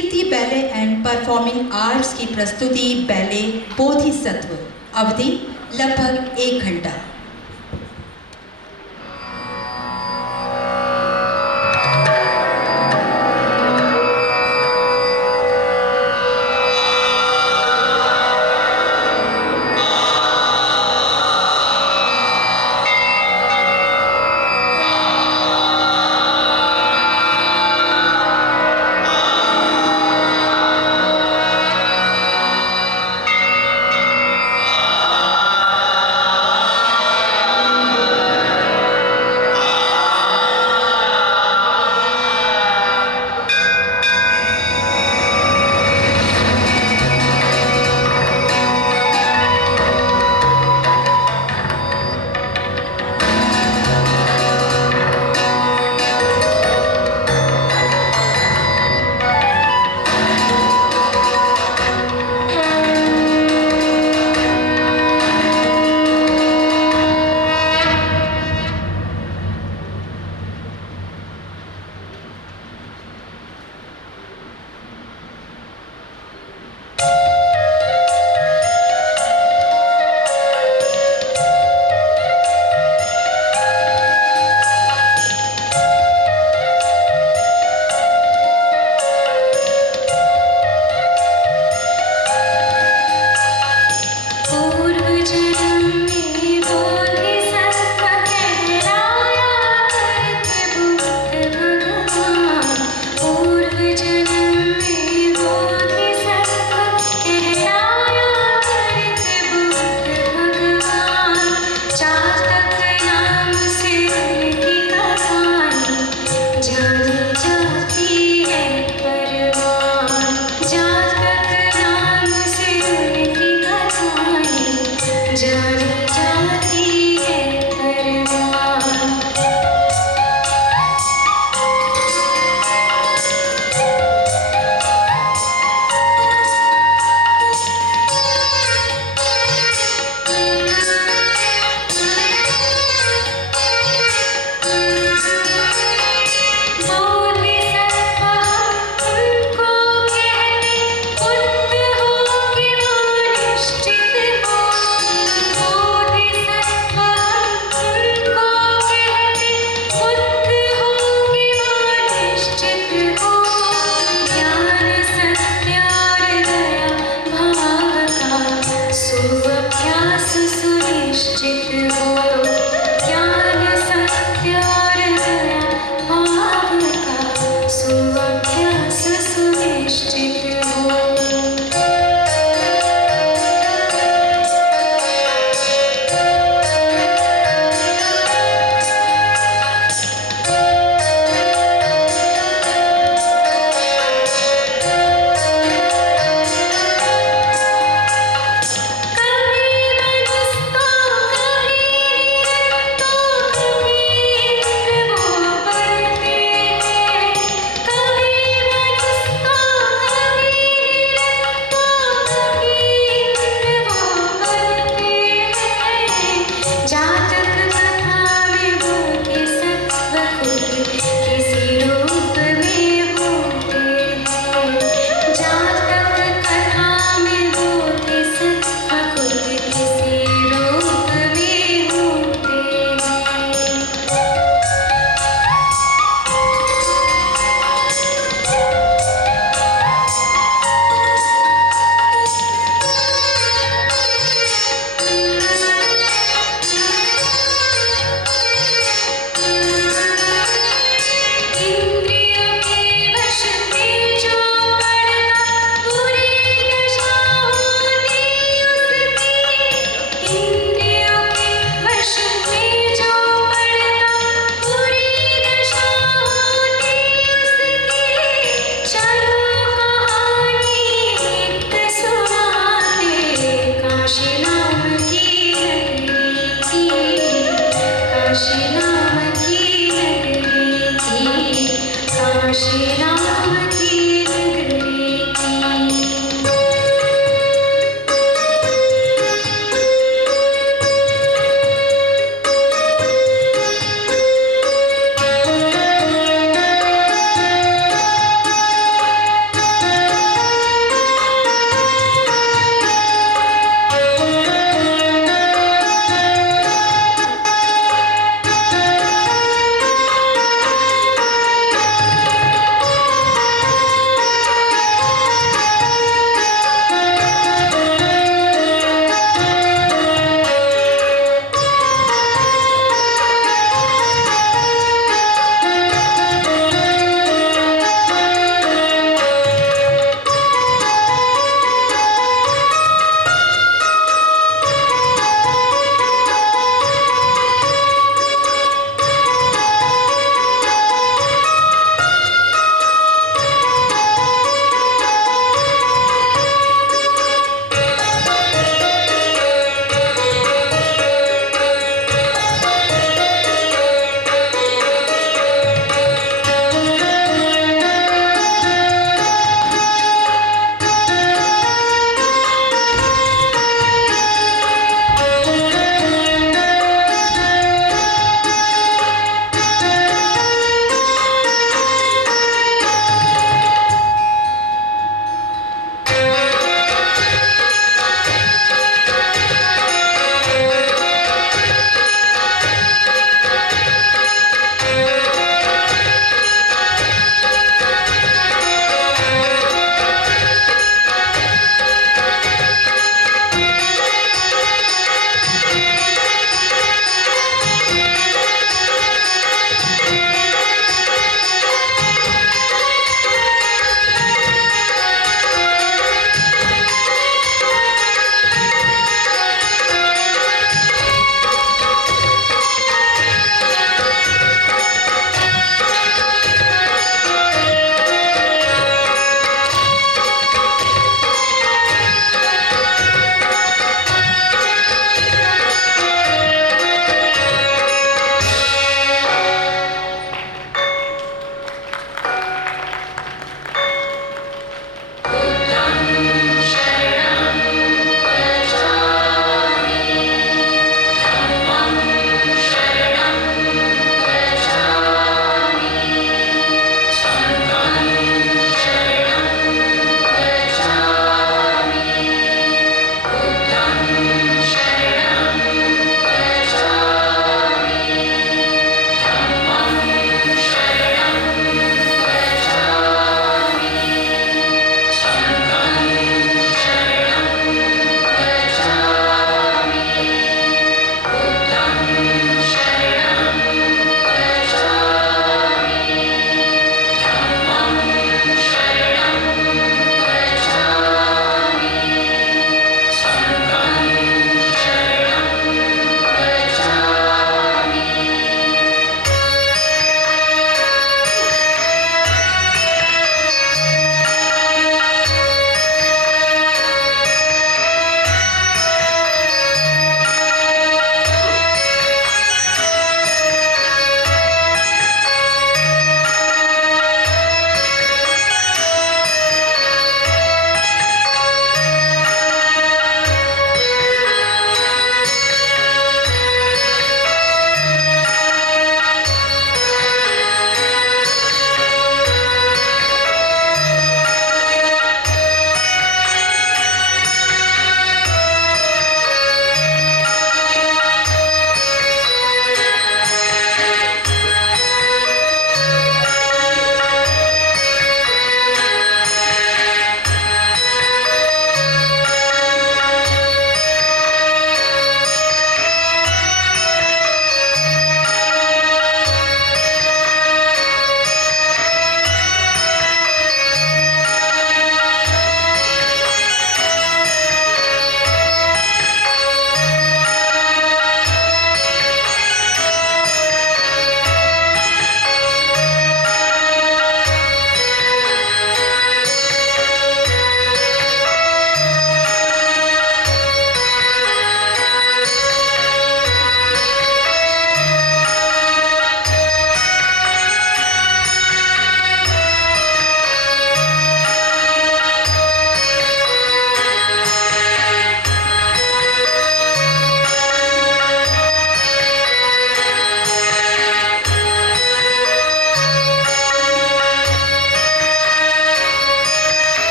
Kirti ballet and performing arts की प्रस्तुति ballet Bodhisattva, अवधि लगभग 1 घंटा।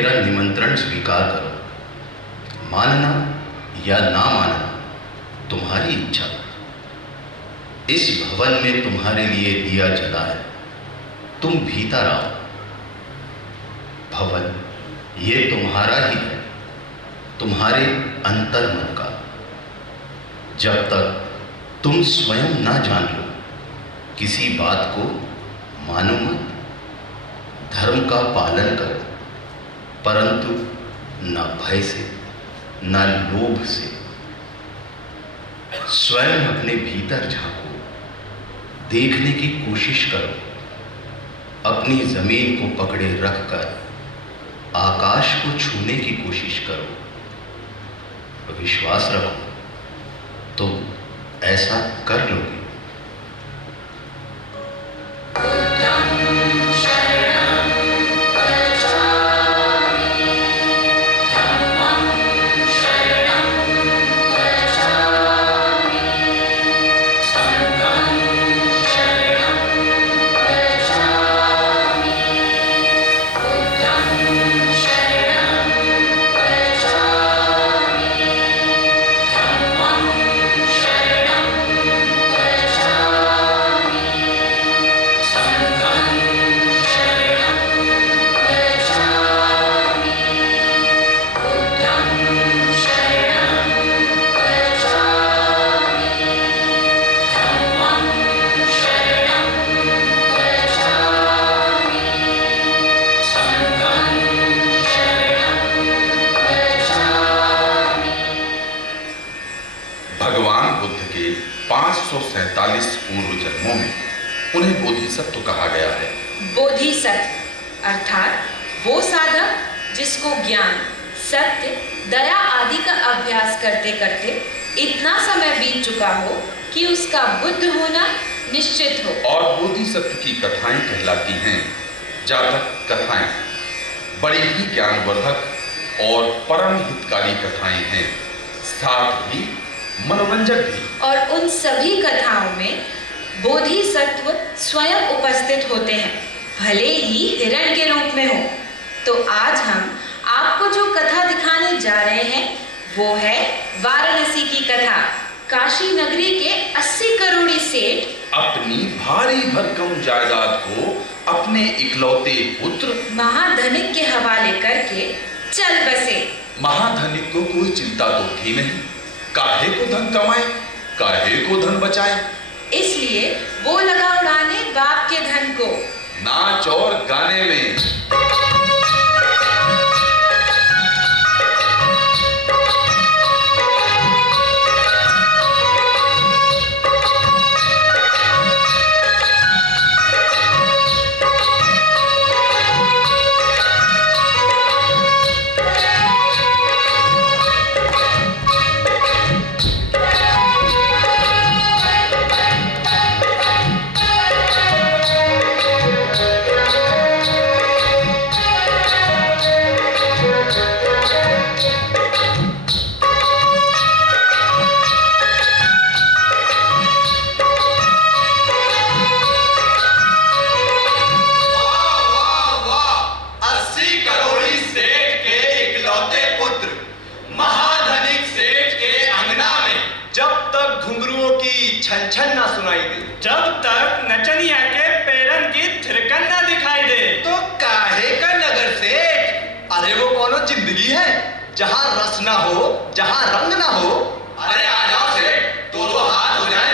मेरा निमंत्रण स्वीकार करो। मानना या ना मानना तुम्हारी इच्छा। इस भवन में तुम्हारे लिए दिया जला है, तुम भीतर आओ। भवन ये तुम्हारा ही है, तुम्हारे अंतर्मन का। जब तक तुम स्वयं ना जान लो किसी बात को मानो मत। धर्म का पालन करो, परंतु न भय से न लोभ से। स्वयं अपने भीतर झांको, देखने की कोशिश करो। अपनी जमीन को पकड़े रखकर आकाश को छूने की कोशिश करो। विश्वास रखो, तुम ऐसा कर लोगे। भगवान बुद्ध के 547 पूर्व जन्मों में उन्हें बोधिसत्व कहा गया है। बोधिसत्व अर्थात वो साधक जिसको ज्ञान, सत्य, दया आदि का अभ्यास करते करते इतना समय बीत चुका हो कि उसका बुद्ध होना निश्चित हो। और बोधिसत्व की कथाएं कहलाती हैं जातक कथाएं। बड़ी ही ज्ञानवर्धक और परम हितकारी कथाएं हैं, साथ ही मनोरंजक भी। और उन सभी कथाओं में बोधिसत्व स्वयं उपस्थित होते हैं, भले ही हिरण के रूप में हो। तो आज हम आपको जो कथा दिखाने जा रहे हैं वो है वाराणसी की कथा। काशी नगरी के 80 करोड़ी सेठ अपनी भारी भरकम जायदाद को अपने इकलौते पुत्र महाधनिक के हवाले करके चल बसे। महाधनिक को कोई चिंता तो थी नहीं, काहे को धन कमाए, काहे को धन बचाए। इसलिए वो लगा उड़ाने बाप के धन को नाच और गाने में। छन छन ना सुनाई दे, जब तक नचनिया के पैरन की थिरकन ना दिखाई दे। तो काहे का नगर सेठ? अरे वो कौनो जिंदगी है जहाँ रस ना हो, जहाँ रंग ना हो। अरे आ जाओ सेठ, दो दो हाथ हो जाए।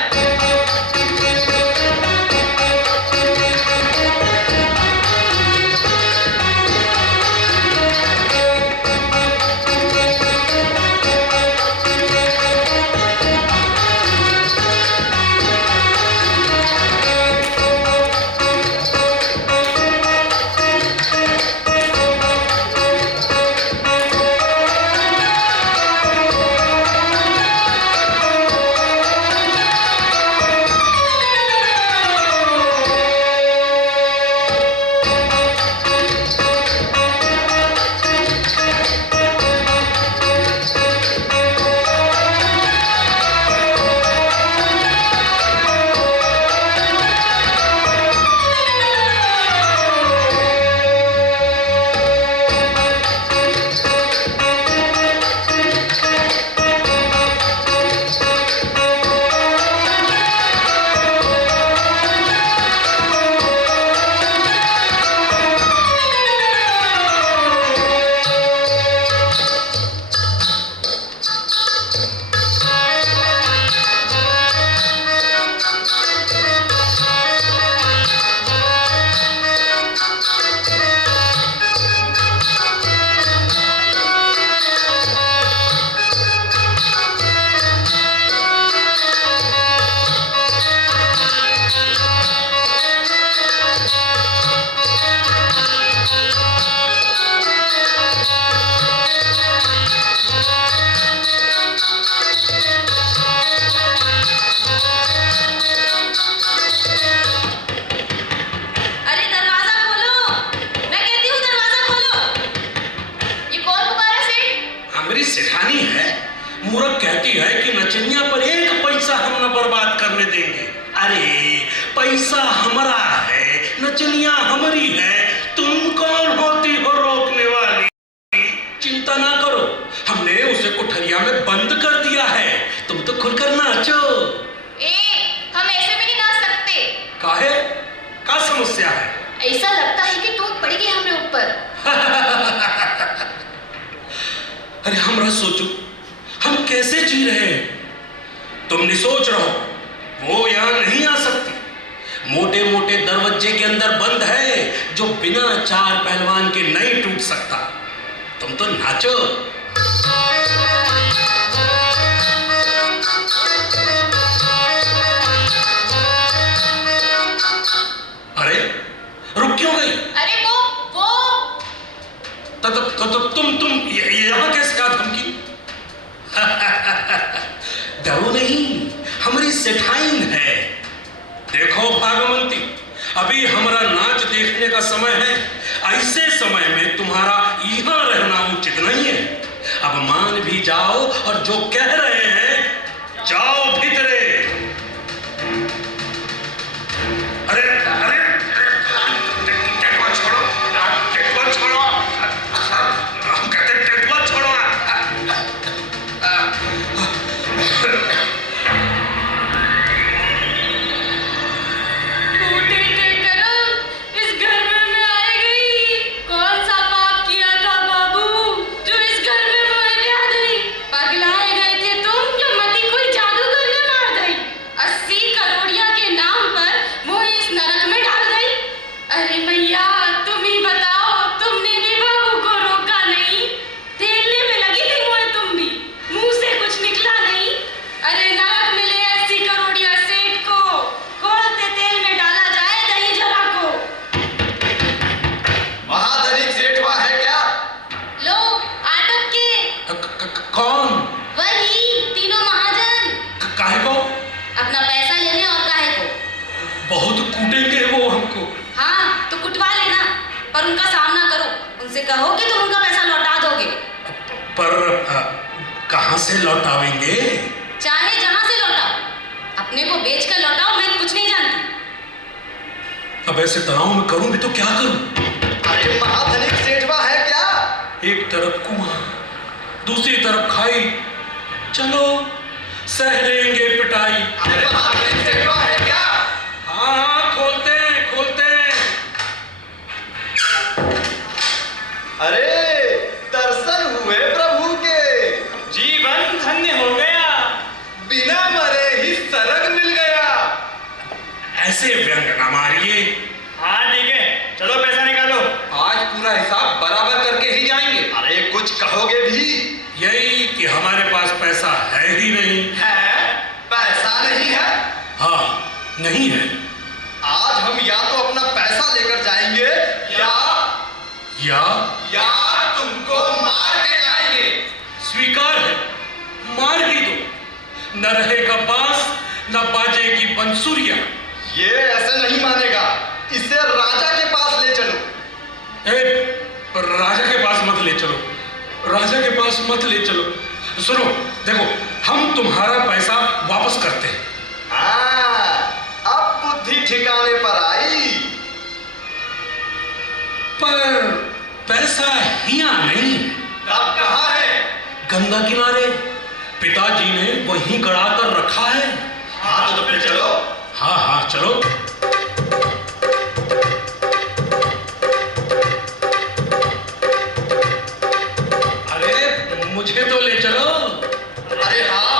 न बर्बाद करने देंगे। अरे पैसा हमारा है, नचनिया हमारी है, तुम कौन होती हो रोकने वाली? चिंता ना करो, हमने उसे कोठरिया में बंद कर दिया है, तुम तो खुलकर नाचो। हम ऐसे भी नहीं नाच सकते। काहे? क्या समस्या है? ऐसा लगता है कि टूट पड़ेगी हमारे ऊपर। अरे हमरा सोचो, हम कैसे जी रहे हैं। तुम नहीं सोच रहो, वो यहां नहीं आ सकती। मोटे मोटे दरवाजे के अंदर बंद है, जो बिना चार पहलवान के नहीं टूट सकता। तुम तो नाचो। अरे रुक क्यों गई? अरे वो तुम यहां कैसे आ धमकी? डरो नहीं, हमारी सेठाइन है। देखो भागवंती, अभी हमारा नाच देखने का समय है। ऐसे समय में तुम्हारा यहाँ रहना उचित नहीं है। अब मान भी जाओ और जो कह रहे हैं जाओ भीतरे। अरे अरे टेटवा छोड़ो, टेटवा छोड़ो, हम कहते टेटवा छोड़ो। बहुत कूटेंगे वो हमको। हाँ तो कुटवा लेना, पर उनका सामना करो। उनसे कहो कि तुम उनका पैसा लौटा दोगे। पर कहाँ से लौटावेंगे? चाहे जहां से लौटाओ, अपने को बेच कर लौटाओ, मैं कुछ नहीं जानती। अब ऐसे तनाव में करूं भी तो क्या करूं? अरे महाधनिक सेठवा है क्या? एक तरफ कुआं, दूसरी तरफ खाई, चलो सह लेंगे पिटाई। अरे महाधनिक सेठवा है क्या? हाँ खोलते हैं, खोलते हैं। अरे दर्शन हुए प्रभु के, जीवन धन्य हो गया, बिना मरे ही सरग मिल गया। ऐसे व्यंग न मारिए। हाँ ठीक है, चलो पैसा निकालो। आज पूरा हिसाब बराबर करके ही जाएंगे। अरे कुछ कहोगे भी? यही कि हमारे पास पैसा है ही नहीं। है? पैसा नहीं है? हाँ नहीं है। आज हम या तो अपना पैसा लेकर जाएंगे या तुमको मार के जाएंगे। स्वीकार है, मार ही दो। न रहेगा बांस, न बाजे की बंसुरिया। ये ऐसे नहीं मानेगा, इसे राजा के पास ले चलो। पर राजा के पास मत ले चलो, राजा के पास मत ले चलो। सुनो देखो, हम तुम्हारा पैसा वापस करते हैं। हाँ, अब बुद्धि ठिकाने पर आई। पर पैसा हियां नहीं। तब कहाँ है? गंगा किनारे पिताजी ने वहीं गड़ा कर रखा है। हाँ तो फिर चलो। हाँ हाँ चलो। अरे मुझे तो ले चलो। अरे हाँ।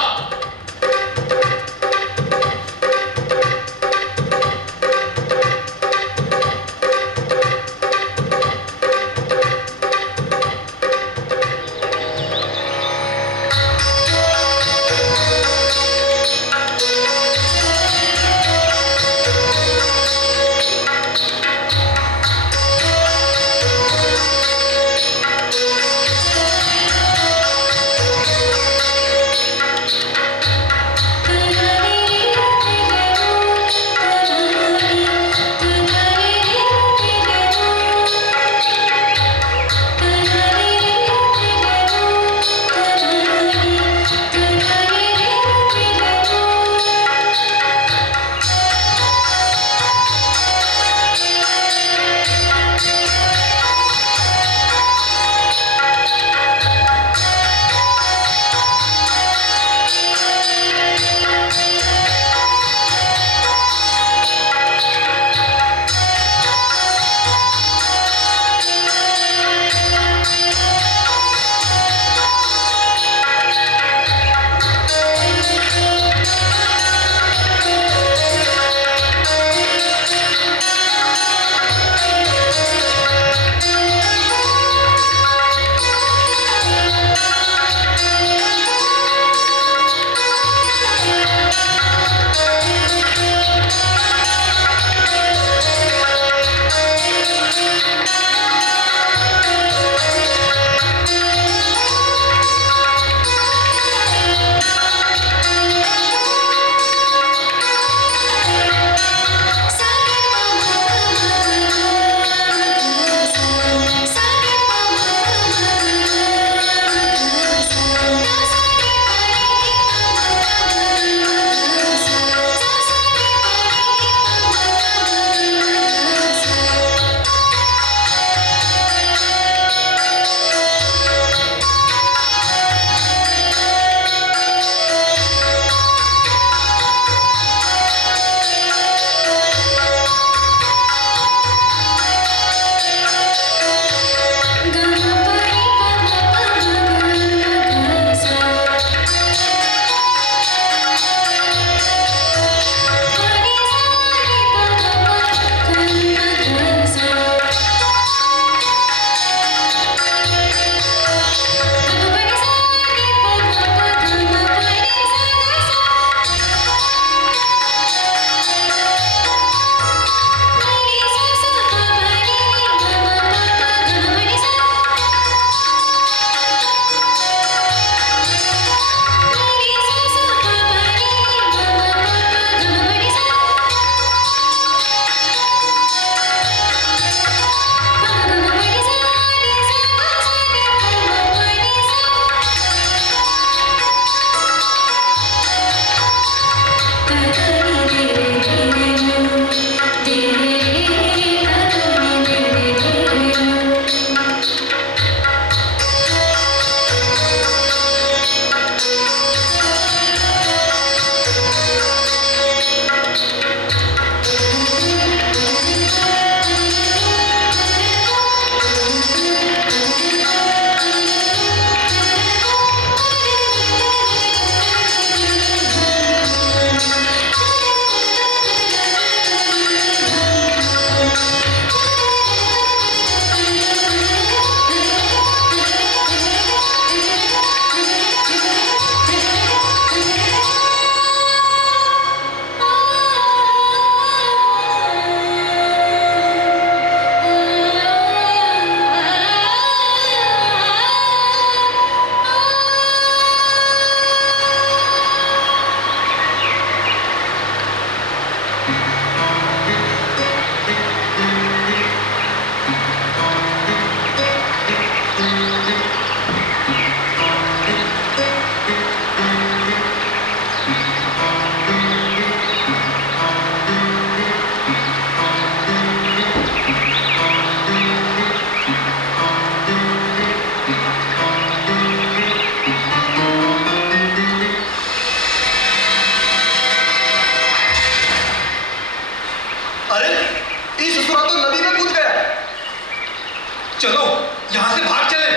चलो यहां से भाग चले।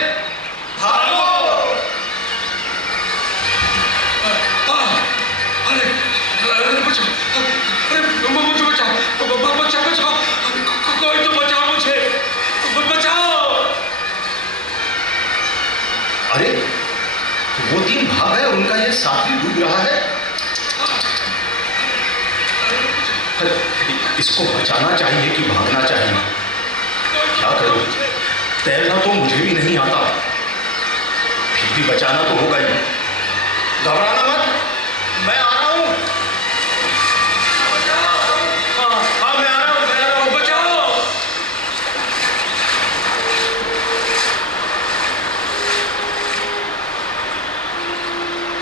भागो। अरे बचाओ, अरे मुझे बचाओ, बचाओ, कोई तो बचाओ मुझे, बचाओ। अरे वो 3 भाग है, उनका ये साथी डूब रहा है। अरे इसको बचाना चाहिए कि भागना चाहिए, क्या करूं? तैरना तो मुझे भी नहीं आता, फिर भी बचाना तो होगा ही। घबराना मत, मैं आ रहा हूं। हाँ मैं आ रहा हूं, बचाओ।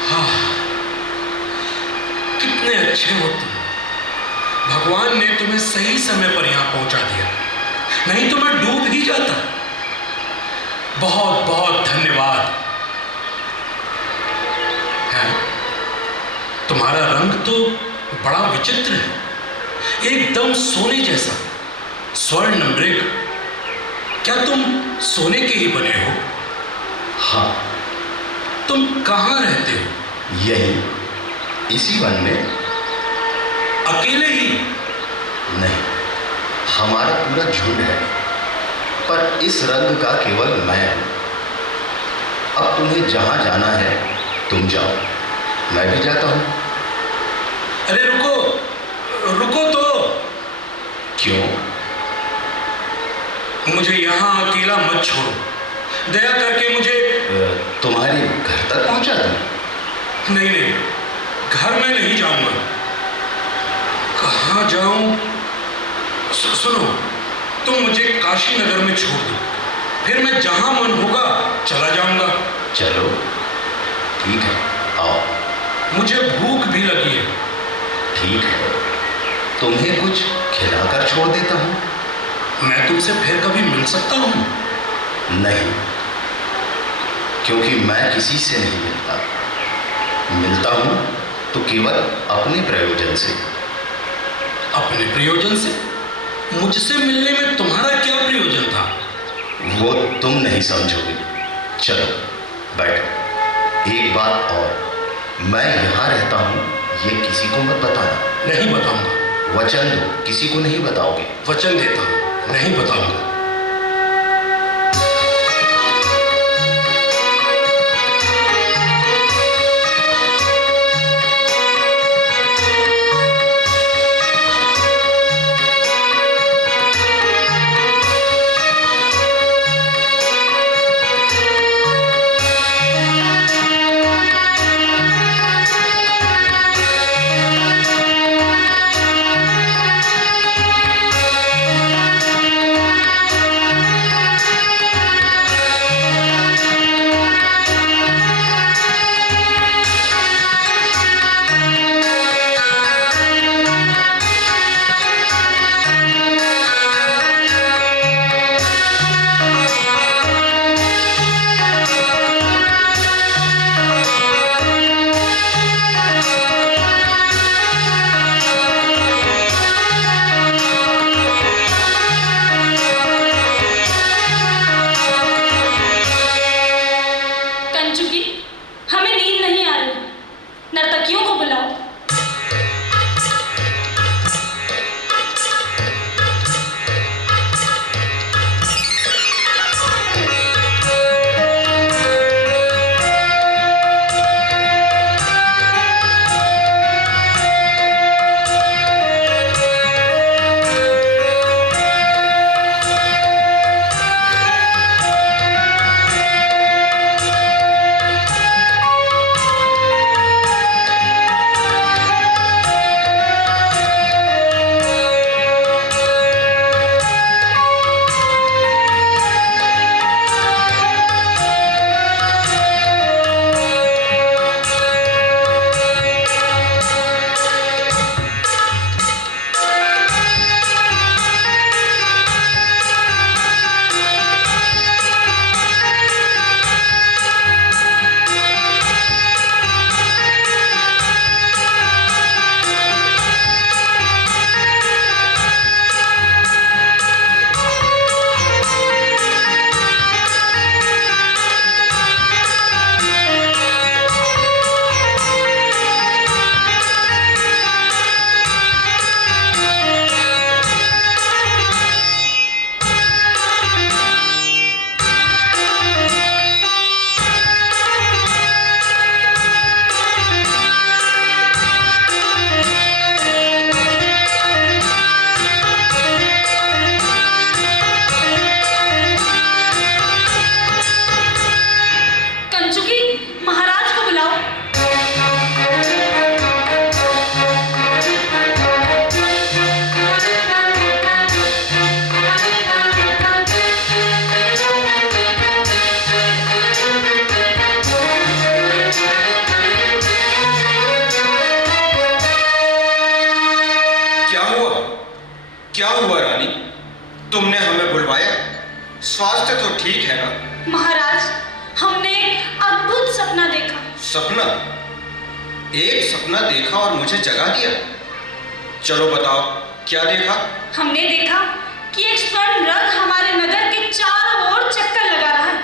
हाँ, कितने अच्छे हो तुम। भगवान ने तुम्हें सही समय पर यहां पहुंचा दिया, नहीं तो मैं डूब ही जाता। बहुत बहुत धन्यवाद। है तुम्हारा रंग तो बड़ा विचित्र है, एकदम सोने जैसा, स्वर्ण मृग। क्या तुम सोने के ही बने हो? हाँ। तुम कहाँ रहते हो? यही इसी वन में। अकेले ही? नहीं, हमारा पूरा झुंड है, पर इस रंग का केवल मैं हूं। अब तुम्हें जहां जाना है तुम जाओ, मैं भी जाता हूं। अरे रुको, रुको तो। क्यों? मुझे यहां अकेला मत छोड़ो, दया करके मुझे। तुम्हारे घर तक पहुंचा दूं? नहीं नहीं, घर में नहीं जाऊंगा। कहाँ जाऊं? सुनो, तुम मुझे काशी नगर में छोड़ दो, फिर मैं जहां मन होगा चला जाऊंगा। चलो ठीक है, आओ। मुझे भूख भी लगी है। ठीक है, तुम्हें कुछ खिलाकर छोड़ देता हूं। मैं तुमसे फिर कभी मिल सकता हूं? नहीं, क्योंकि मैं किसी से नहीं मिलता। मिलता हूं तो केवल अपने प्रयोजन से। अपने प्रयोजन से? मुझसे मिलने में तुम्हारा क्या प्रयोजन था? वो तुम नहीं समझोगे। चलो बैठो। एक बात और, मैं यहां रहता हूं ये किसी को मत बताना। नहीं बताऊंगा। वचन दो, किसी को नहीं बताओगे। वचन देता हूं, नहीं बताऊंगा। स्वास्थ्य तो ठीक है ना? महाराज, हमने एक अद्भुत सपना देखा। सपना? एक सपना देखा और मुझे जगा दिया? चलो बताओ, क्या देखा? हमने देखा कि एक स्वर्ण रथ हमारे नगर के चारों ओर चक्कर लगा रहा है,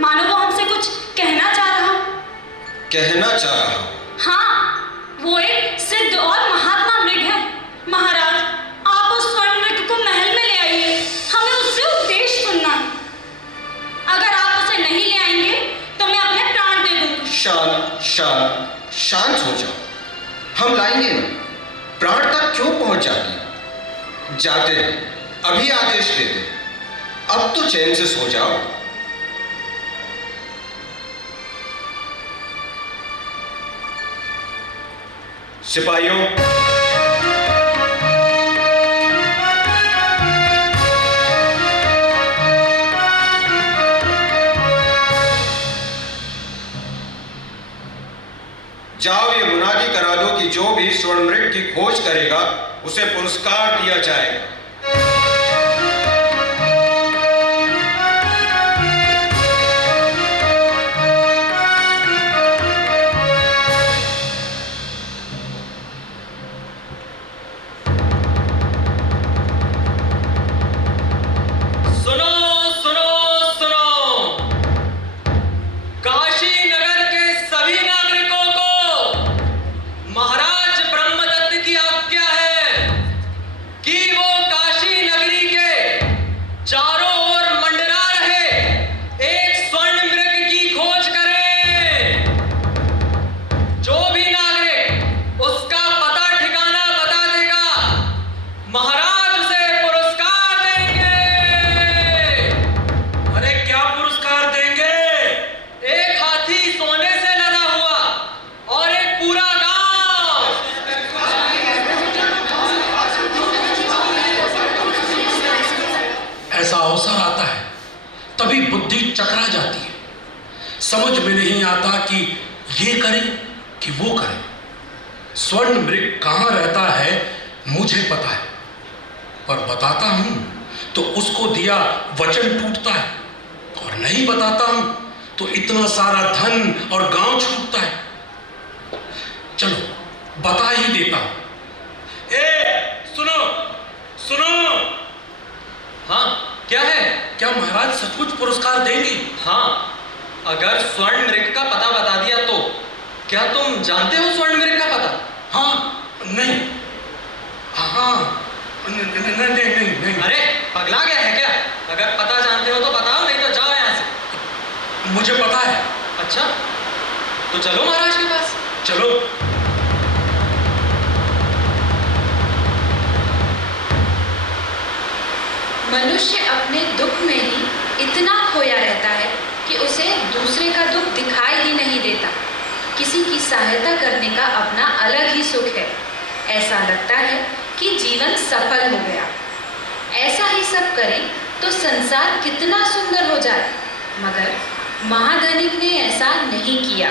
मानो वो हमसे कुछ कहना चाह रहा हो। कहना चाह रहा हो? हाँ, वो एक सिद्ध और महात्मा मृग है। महाराज, आप उस स्वर्ण मृग को महल में ले आइए, हमें उससे उपदेश सुनना है। अगर आप उसे नहीं ले आएंगे तो मैं अपने प्राण दे दूंगी। शांत हो जाओ, हम लाएंगे ना। प्राण तक क्यों पहुंच जाते हैं, अभी आदेश देते। अब तो चैन से सो जाओ। सिपाहियों, जाओ ये मुनादी करा दो कि जो भी स्वर्ण मृग की खोज करेगा उसे पुरस्कार दिया जाएगा। ऐसा अवसर आता है तभी बुद्धि चकरा जाती है, समझ में नहीं आता कि ये करें कि वो करें। स्वर्ण मृग कहाँ रहता है मुझे पता है, पर बताता हूं तो उसको दिया वचन टूटता है, और नहीं बताता हूं तो इतना सारा धन और गांव छूटता है। चलो बता ही देता हूं। सुनो सुनो। हाँ, क्या है? क्या महाराज सचमुच पुरस्कार देंगे? हाँ, अगर स्वर्ण मृग का पता बता दिया तो। क्या तुम जानते हो स्वर्ण मृग का पता? हाँ, नहीं, हाँ, नहीं। अरे पगला गया है क्या? अगर पता जानते हो तो बताओ, नहीं तो जाओ यहाँ से। मुझे पता है। अच्छा, तो चलो महाराज के पास। चलो। मनुष्य अपने दुख में ही इतना खोया रहता है कि उसे दूसरे का दुख दिखाई ही नहीं देता। किसी की सहायता करने का अपना अलग ही सुख है। ऐसा लगता है कि जीवन सफल हो गया। ऐसा ही सब करें तो संसार कितना सुंदर हो जाए, मगर महाधनिक ने ऐसा नहीं किया।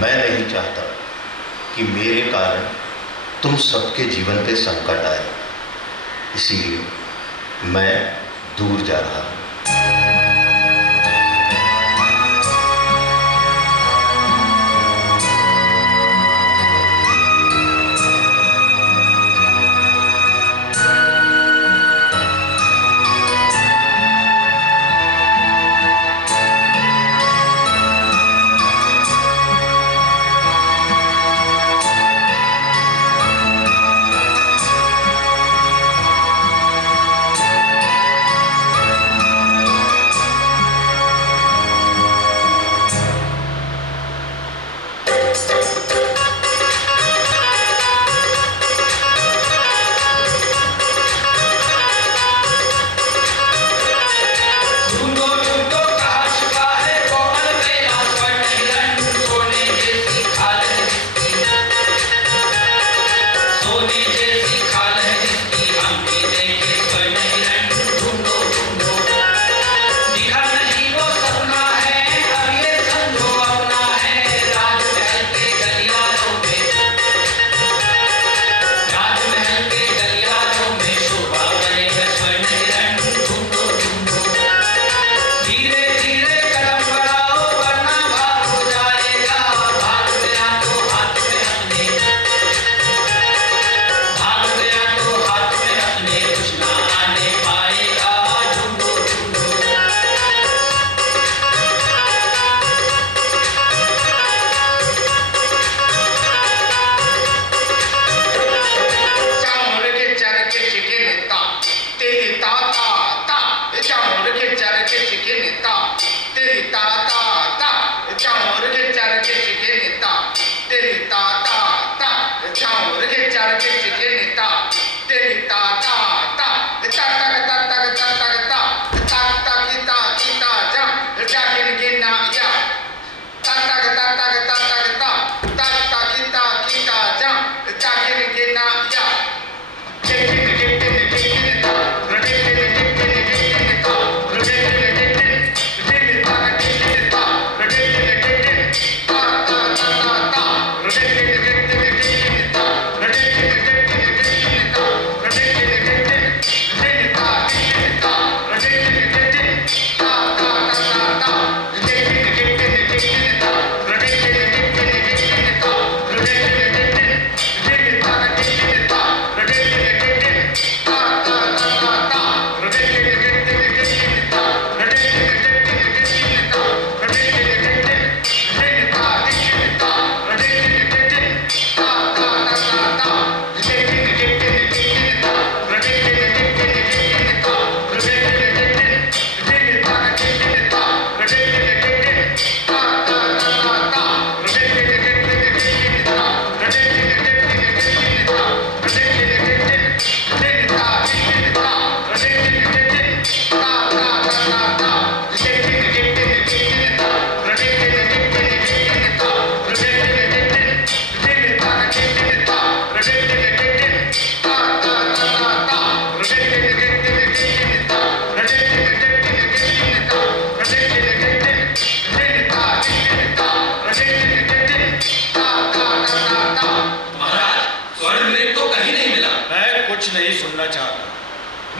मैं नहीं चाहता कि मेरे कारण तुम सबके जीवन पे संकट आए, इसीलिए मैं दूर जा रहा हूं।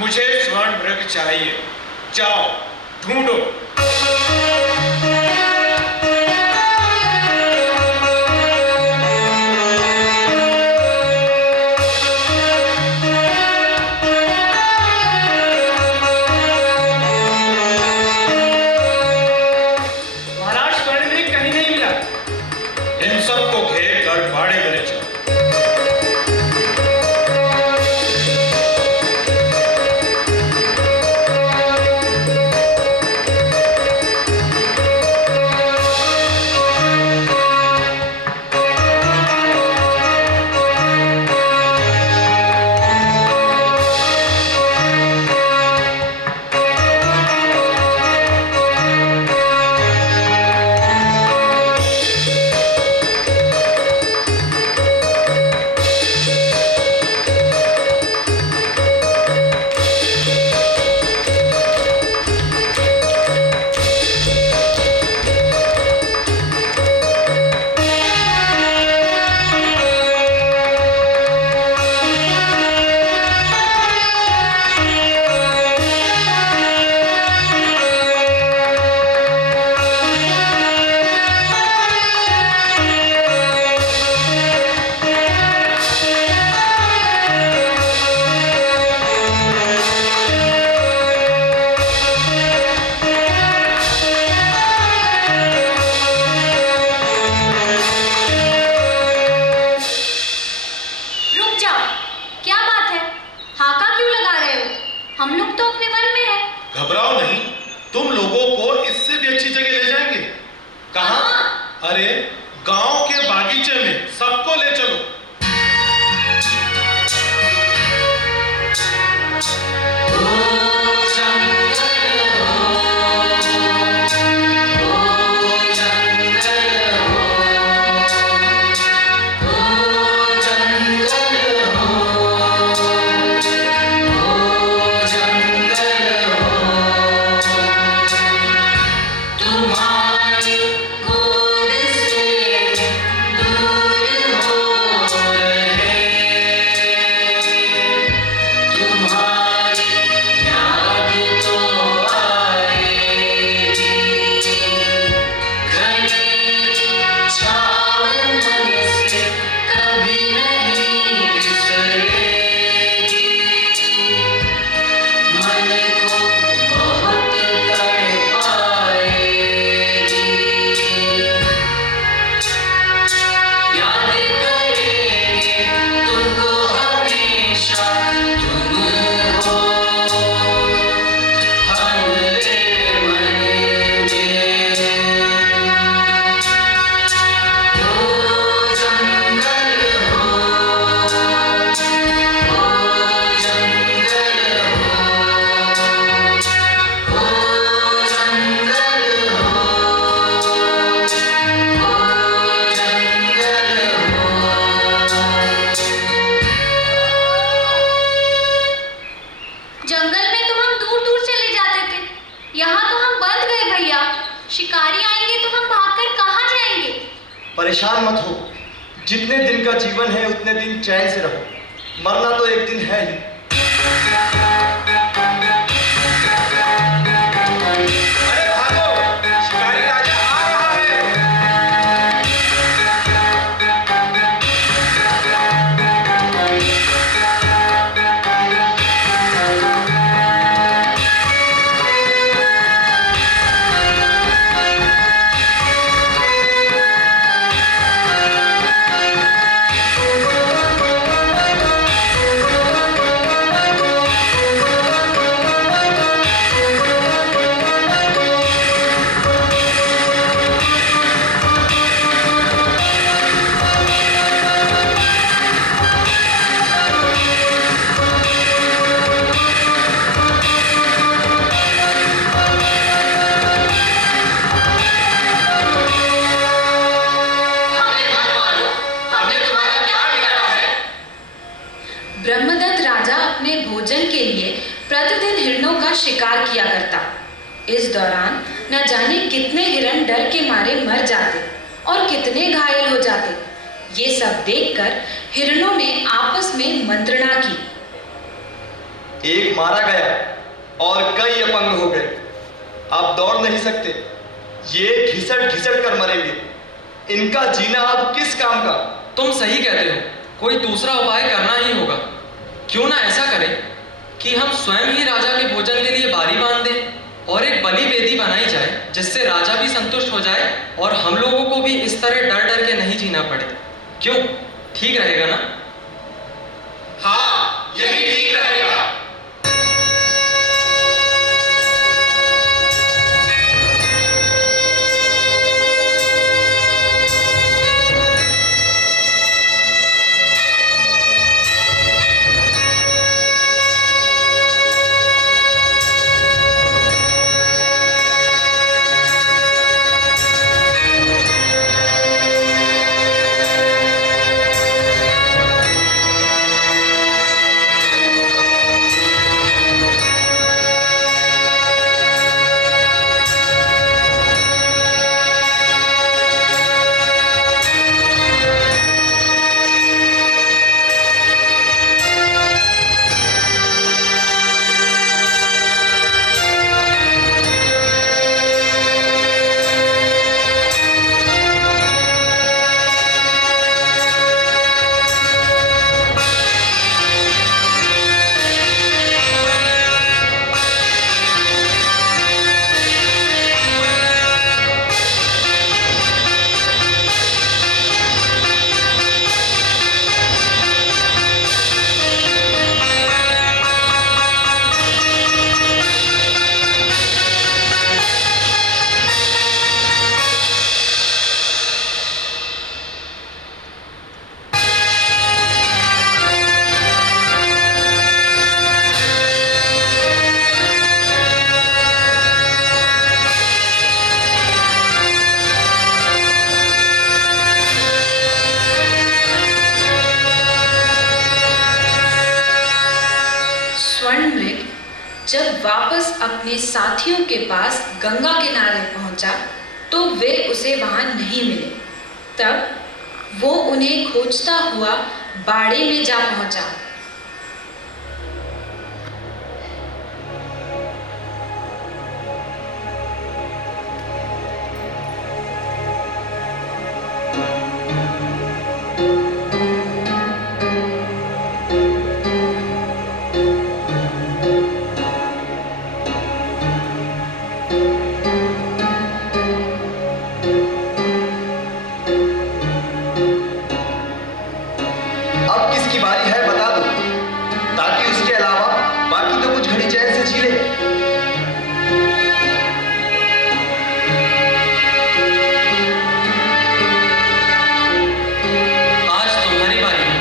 मुझे स्वर्ण मृग चाहिए, जाओ ढूंढो। महाराज स्वर्ण मृग कहीं नहीं मिला। इन सबको घेर कर बाड़े में ले जाओ। अरे गांव के बागीचे में सबको ले चलो। परेशान मत हो, जितने दिन का जीवन है उतने दिन चैन से रहो, मरना तो एक दिन है ही। अरे भागो, शिकारी राजा आ रहा है। ब्रह्मदत्त राजा अपने भोजन के लिए प्रतिदिन हिरणों का शिकार किया करता। इस दौरान न जाने कितने हिरण डर के मारे मर जाते और कितने घायल हो जाते। ये सब देखकर हिरणों ने आपस में मंत्रणा की। एक मारा गया और कई अपंग हो गए, अब दौड़ नहीं सकते, ये घिसट घिसट कर मरेंगे, इनका जीना अब किस काम का। तुम सही कहते हो, कोई दूसरा उपाय करना ही होगा। क्यों ना ऐसा करें कि हम स्वयं ही राजा के भोजन के लिए बारी बांध दें और एक बलि वेदी बनाई जाए, जिससे राजा भी संतुष्ट हो जाए और हम लोगों को भी इस तरह डर डर के नहीं जीना पड़े। क्यों, ठीक रहेगा ना? हाँ, यही ठीक रहेगा। जब वापस अपने साथियों के पास गंगा किनारे पहुंचा तो वे उसे वहां नहीं मिले। तब वो उन्हें खोजता हुआ बाड़े में जा पहुंचा। अब किसकी बारी है बता दो, ताकि उसके अलावा बाकी तो कुछ घड़ी चैन से जी ले। आज तुम्हारी बारी है।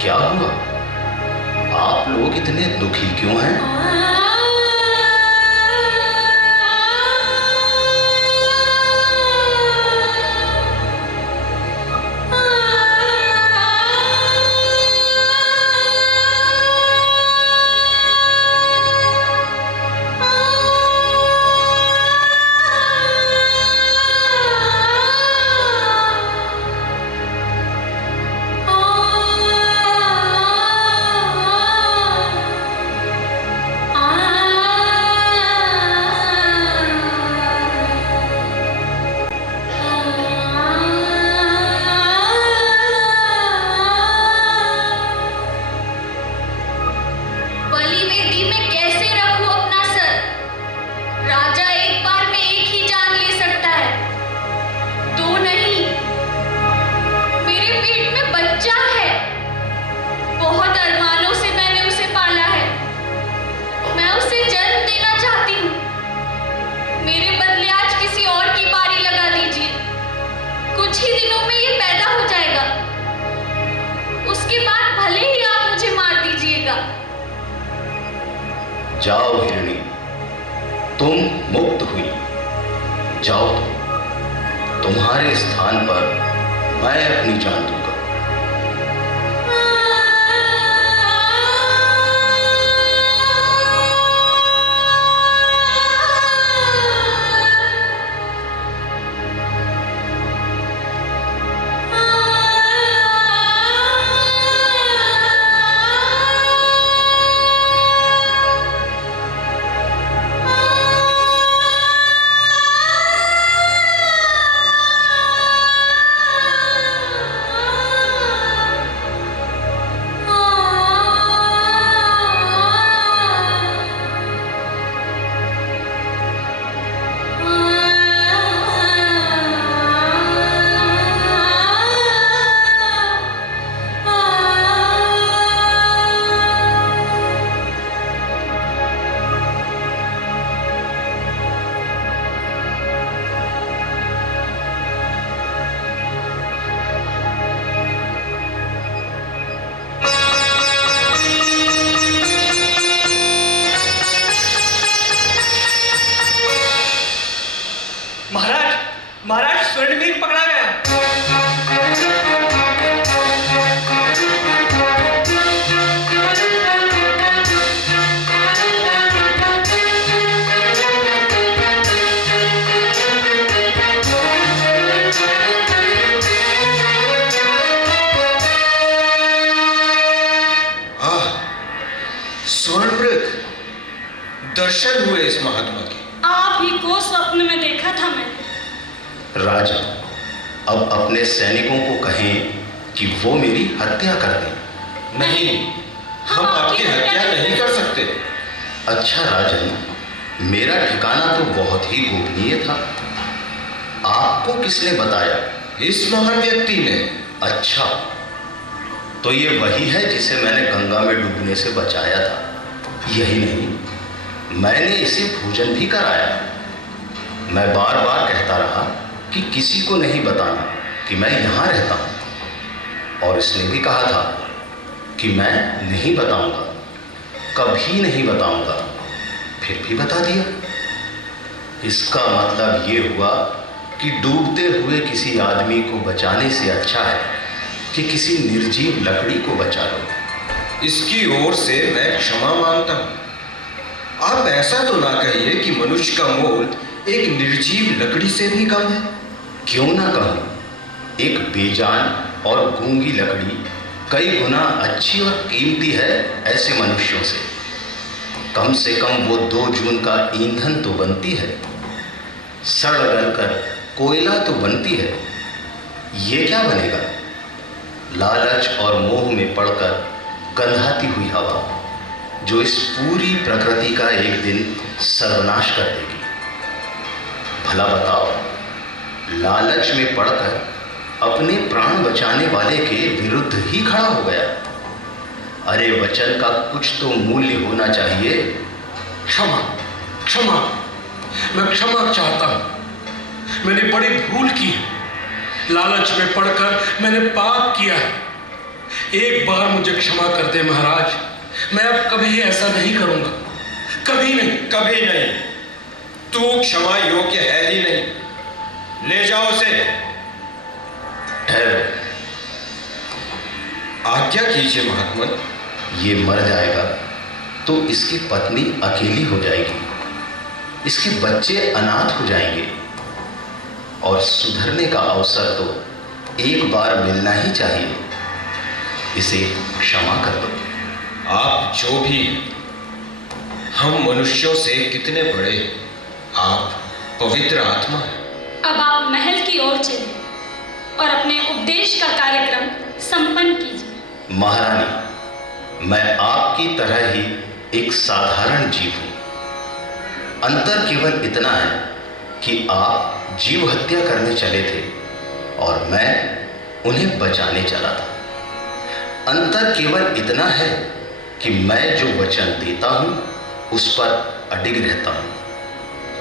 क्या हुआ? आप लोग इतने दुखी क्यों हैं? जाओ हिरणी, तुम मुक्त हुई। जाओ तुम्हारे स्थान पर मैं अपनी जान दूंगा। दर्शन हुए इस महात्मा के। आप ही को स्वप्न में देखा था मैंने। राजा, अब अपने सैनिकों को कहें कि वो मेरी हत्या कर दें। नहीं, हम आपकी हत्या नहीं कर सकते। अच्छा राजन, मेरा ठिकाना तो बहुत ही गोपनीय था। आपको किसने बताया? इस महान व्यक्ति ने। अच्छा, तो ये वही है जिसे मैंने गंगा में डूबने से बचाया था। यही नहीं, मैंने इसे भोजन भी कराया। मैं बार बार कहता रहा कि किसी को नहीं बताना कि मैं यहाँ रहता हूँ, और इसने भी कहा था कि मैं नहीं बताऊंगा, कभी नहीं बताऊंगा, फिर भी बता दिया। इसका मतलब ये हुआ कि डूबते हुए किसी आदमी को बचाने से अच्छा है कि किसी निर्जीव लकड़ी को बचा लो। इसकी ओर से मैं क्षमा मांगता हूँ। आप ऐसा तो ना कहिए कि मनुष्य का मोल एक निर्जीव लकड़ी से भी कम है। क्यों ना कहूँ, एक बेजान और गूंगी लकड़ी कई गुना अच्छी और कीमती है ऐसे मनुष्यों से कम वो 2 जून का ईंधन तो बनती है, सड़ गलकर कोयला तो बनती है। ये क्या बनेगा? लालच और मोह में पड़कर गंधाती हुई हवा, जो इस पूरी प्रकृति का एक दिन सर्वनाश कर देगी। भला बताओ, लालच में पड़कर अपने प्राण बचाने वाले के विरुद्ध ही खड़ा हो गया। अरे वचन का कुछ तो मूल्य होना चाहिए। क्षमा, क्षमा, मैं क्षमा चाहता हूं। मैंने बड़ी भूल की है। लालच में पड़कर मैंने पाप किया है। एक बार मुझे क्षमा कर दे महाराज। मैं अब कभी ऐसा नहीं करूंगा, कभी नहीं। कभी नहीं। तू क्षमा योग्य है ही नहीं। ले जाओ उसे। ठहरो, आज्ञा कीजिए महात्मा। ये मर जाएगा तो इसकी पत्नी अकेली हो जाएगी, इसके बच्चे अनाथ हो जाएंगे, और सुधरने का अवसर तो एक बार मिलना ही चाहिए। इसे क्षमा कर दो। आप जो भी, हम मनुष्यों से कितने बड़े, आप पवित्र आत्मा हैं। अब आप महल की ओर चलिए और अपने उपदेश का कार्यक्रम संपन्न कीजिए। महारानी, मैं आपकी तरह ही एक साधारण जीव हूं। अंतर केवल इतना है कि आप जीव हत्या करने चले थे और मैं उन्हें बचाने चला था। अंतर केवल इतना है कि मैं जो वचन देता हूं उस पर अडिग रहता हूं,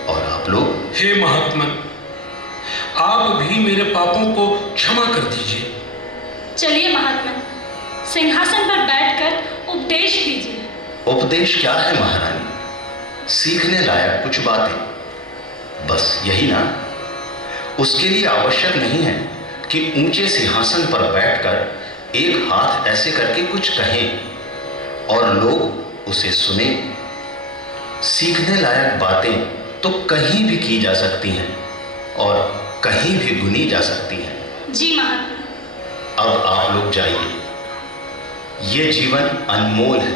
और आप लोग। हे महात्मा, आप भी मेरे पापों को क्षमा कर दीजिए। चलिए महात्मा, सिंहासन पर बैठकर उपदेश कीजिए। उपदेश क्या है महारानी? सीखने लायक कुछ बातें, बस यही ना? उसके लिए आवश्यक नहीं है कि ऊंचे सिंहासन पर बैठकर एक हाथ ऐसे करके कुछ कहें और लोग उसे सुने। सीखने लायक बातें तो कहीं भी की जा सकती हैं और कहीं भी गुनी जा सकती हैं। जी महात्मा। अब आप लोग जाइए। ये जीवन अनमोल है,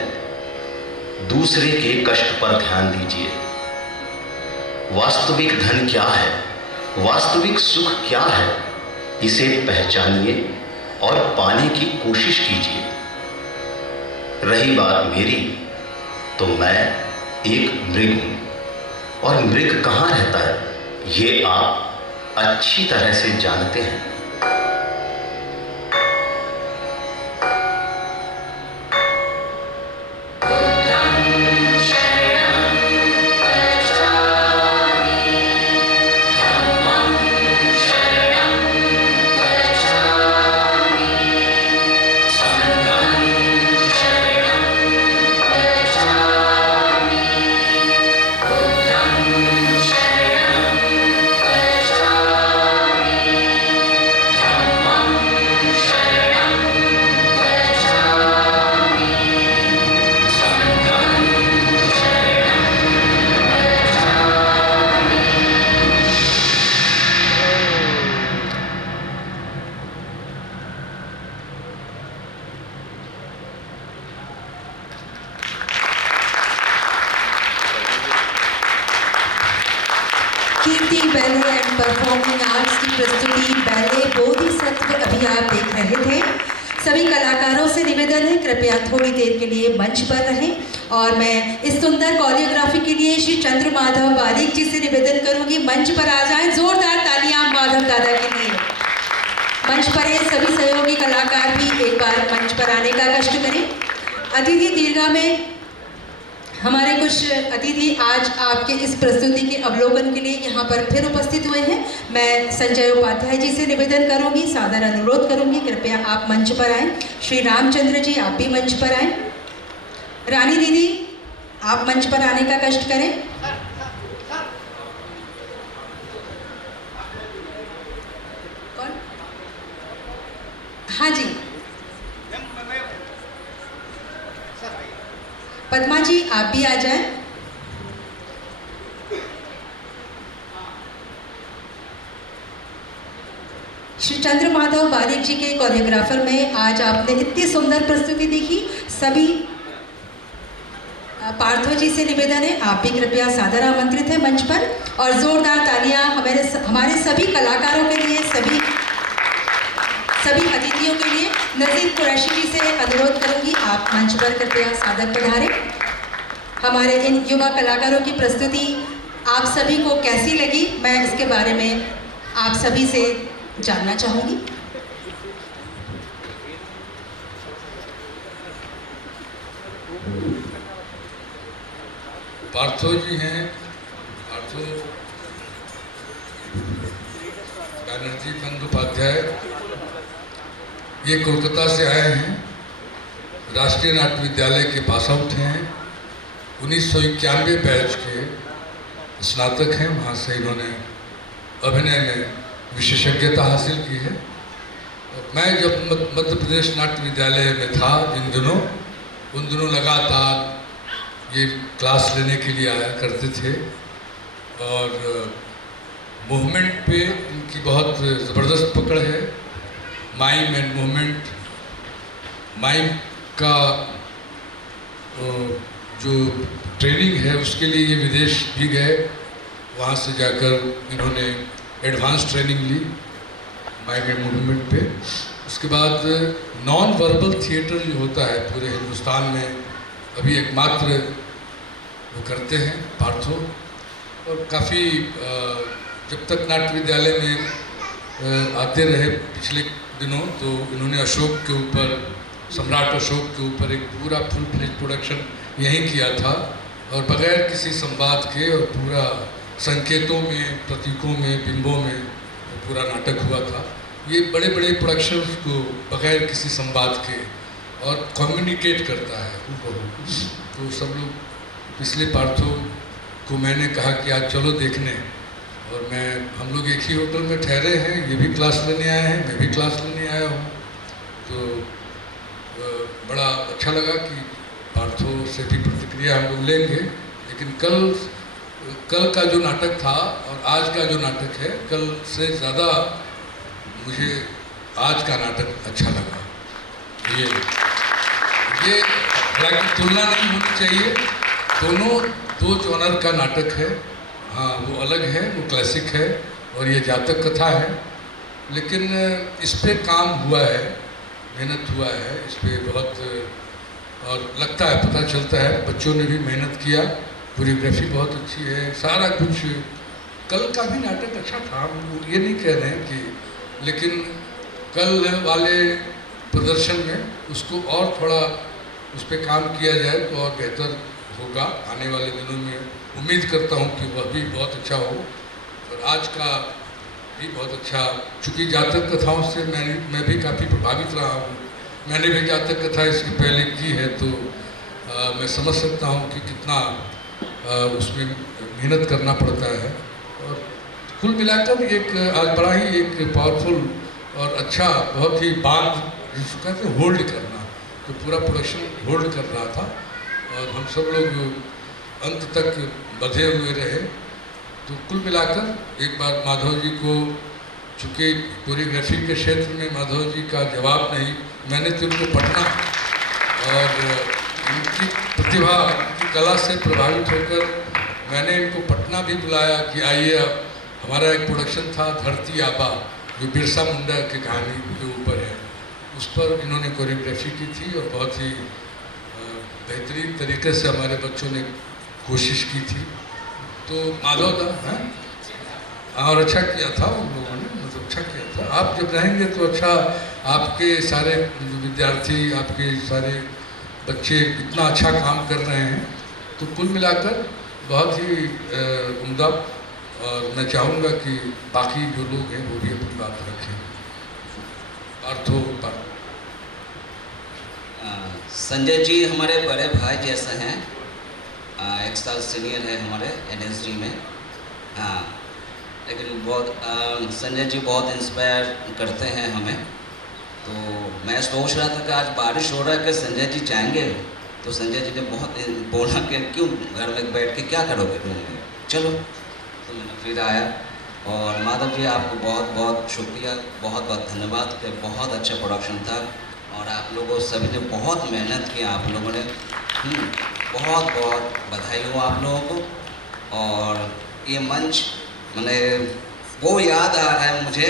दूसरे के कष्ट पर ध्यान दीजिए। वास्तविक धन क्या है, वास्तविक सुख क्या है, इसे पहचानिए और पाने की कोशिश कीजिए। रही बात मेरी, तो मैं एक मृग हूं, और मृग कहाँ रहता है ये आप अच्छी तरह से जानते हैं। परफॉर्मिंग आर्ट्स की प्रस्तुति बैले बोधिसत्व अभी आप देख रहे थे। सभी कलाकारों से निवेदन है कृपया थोड़ी देर के लिए मंच पर रहें और मैं इस सुंदर कोरियोग्राफी के लिए श्री चंद्र माधव बारिक जी से निवेदन करूंगी मंच पर आ जाएं। जोरदार तालियां माधव दादा के लिए। मंच पर ये सभी सहयोगी कलाकार भी एक बार मंच पर आने का कष्ट करें। अतिथि दीर्घा में हमारे कुछ अतिथि आज आपके इस प्रस्तुति के अवलोकन के लिए यहाँ पर फिर उपस्थित हुए हैं। मैं संजय उपाध्याय जी से निवेदन करूंगी, सादर अनुरोध करूंगी कृपया आप मंच पर आएं। श्री रामचंद्र जी आप भी मंच पर आएं। रानी दीदी आप मंच पर आने का कष्ट करें। कौन? हाँ जी, पद्मा जी आप भी आ जाएं। श्री चंद्र माधव बारिक जी के कोरियोग्राफर में आज आपने इतनी सुंदर प्रस्तुति देखी। सभी पार्थो जी से निवेदन है आप भी कृपया सादर आमंत्रित हैं मंच पर और जोरदार तालियां हमारे सभी कलाकारों के लिए, सभी अतिथियों के लिए। नज़ीर कुरैशी जी से अनुरोध करूंगी आप मंच पर कृपया सादर पधारें। हमारे इन युवा कलाकारों की प्रस्तुति आप सभी को कैसी लगी मैं इसके बारे में आप सभी से जानना चाहूँगी। पार्थो जी हैं, पार्थो बैनर्जी बंदोपाध्याय, ये कोलकाता से आए हैं, राष्ट्रीय नाट्य विद्यालय के पास आउट हैं, 1991 बैच के स्नातक हैं। वहाँ से इन्होंने अभिनय में विशेषज्ञता हासिल की है। मैं जब मध्य प्रदेश नाट्य विद्यालय में था उन दिनों लगातार ये क्लास लेने के लिए आया करते थे और मूवमेंट पे इनकी बहुत ज़बरदस्त पकड़ है। माइम एंड मूवमेंट, माइम का जो ट्रेनिंग है उसके लिए ये विदेश भी गए। वहाँ से जाकर इन्होंने एडवांस ट्रेनिंग ली माइम एंड मूवमेंट पे। उसके बाद नॉन वर्बल थिएटर जो होता है पूरे हिंदुस्तान में अभी एकमात्र वो करते हैं पार्थो। और काफ़ी जब तक नाट्य विद्यालय में आते रहे पिछले दिनों तो इन्होंने अशोक के ऊपर, सम्राट अशोक के ऊपर एक पूरा फुल फ्लेज प्रोडक्शन यहीं किया था और बगैर किसी संवाद के और पूरा संकेतों में, प्रतीकों में, बिंबों में पूरा नाटक हुआ था। ये बड़े बड़े प्रोडक्शंस को बगैर किसी संवाद के और कम्युनिकेट करता है तो सब लोग पिछले पार्थो को मैंने कहा कि आज चलो देखने और हम लोग एक ही होटल में ठहरे हैं, ये भी क्लास लेने आए हैं, मैं भी क्लास लेने आया हूँ। तो बड़ा अच्छा लगा कि पार्थो से भी प्रतिक्रिया हम लोग लेंगे। लेकिन कल का जो नाटक था और आज का जो नाटक है, कल से ज़्यादा मुझे आज का नाटक अच्छा लगा। ये हालांकि तुलना नहीं होनी चाहिए, दोनों दो जॉनर का नाटक है। हाँ वो अलग है, वो क्लासिक है और ये जातक कथा है, लेकिन इस पे काम हुआ है, मेहनत हुआ है इस पे बहुत, और लगता है, पता चलता है बच्चों ने भी मेहनत किया, कोरियोग्राफी बहुत अच्छी है, सारा कुछ। कल का भी नाटक अच्छा था, ये नहीं कह रहे हैं कि, लेकिन कल वाले प्रदर्शन में उसको और थोड़ा उस पर काम किया जाए तो और बेहतर होगा। आने वाले दिनों में उम्मीद करता हूँ कि वह भी बहुत अच्छा हो और आज का भी बहुत अच्छा। चूँकि जातक कथाओं से मैं भी काफ़ी प्रभावित रहा हूँ, मैंने भी जातक कथा इसकी पहले की है, तो मैं समझ सकता हूँ कि कितना उसमें मेहनत करना पड़ता है। और कुल मिलाकर एक आज बड़ा ही एक पावरफुल और अच्छा, बहुत ही बात जिसको कहते हैं होल्ड करना, तो पूरा प्रोडक्शन होल्ड कर रहा था और हम सब लोग अंत तक बंधे हुए रहे। तो कुल मिलाकर एक बार माधव जी को, चूँकि कोरियोग्राफी के क्षेत्र में माधव जी का जवाब नहीं, मैंने तो उनको पढ़ना और इनकी प्रतिभा, इनकी कला से प्रभावित होकर मैंने इनको पटना भी बुलाया कि आइए हमारा एक प्रोडक्शन था धरती आबा, जो बिरसा मुंडा की कहानी के ऊपर है, उस पर इन्होंने कोरियोग्राफी की थी और बहुत ही बेहतरीन तरीके से हमारे बच्चों ने कोशिश की थी। तो माधव दा हैं और अच्छा किया था उन लोगों ने, मतलब अच्छा किया था। आप जब रहेंगे तो अच्छा, आपके सारे विद्यार्थी, आपके सारे बच्चे इतना अच्छा काम कर रहे हैं, तो कुल मिलाकर बहुत ही उम्दा। और मैं चाहूँगा कि बाकी जो लोग हैं वो भी अपनी बात रखें। अर्थों पर संजय जी हमारे बड़े भाई जैसे हैं, 1 साल सीनियर है हमारे NSD में। हाँ, लेकिन बहुत संजय जी बहुत इंस्पायर करते हैं हमें। तो मैं सोच रहा था कि आज बारिश हो रहा है कि संजय जी जाएंगे, तो संजय जी ने बहुत बोला कि क्यों घर में बैठ के क्या करोगे रूम में, चलो। तो मैंने फिर आया। और माधव जी आपको बहुत बहुत शुक्रिया, बहुत बहुत धन्यवाद कि बहुत अच्छा प्रोडक्शन था और आप लोगों सभी ने बहुत मेहनत की। आप लोगों ने बहुत बहुत बधाई हो आप लोगों को। और ये मंच मैंने वो याद आ रहा है मुझे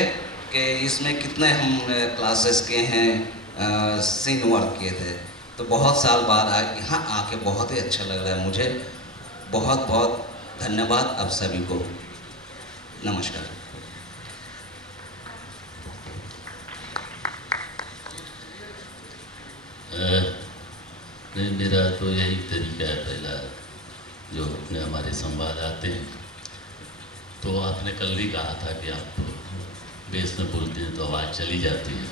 कि इसमें कितने हम क्लासेस किए हैं, सीन वर्क किए थे। तो बहुत साल बाद यहाँ आके बहुत ही अच्छा लग रहा है मुझे। बहुत बहुत धन्यवाद आप सभी को। नमस्कार। नहीं, मेरा तो यही तरीका है पहला, जो अपने हमारे संवाद आते हैं। तो आपने कल भी कहा था कि आप बेस में बोलते हैं तो आवाज़ चली जाती है।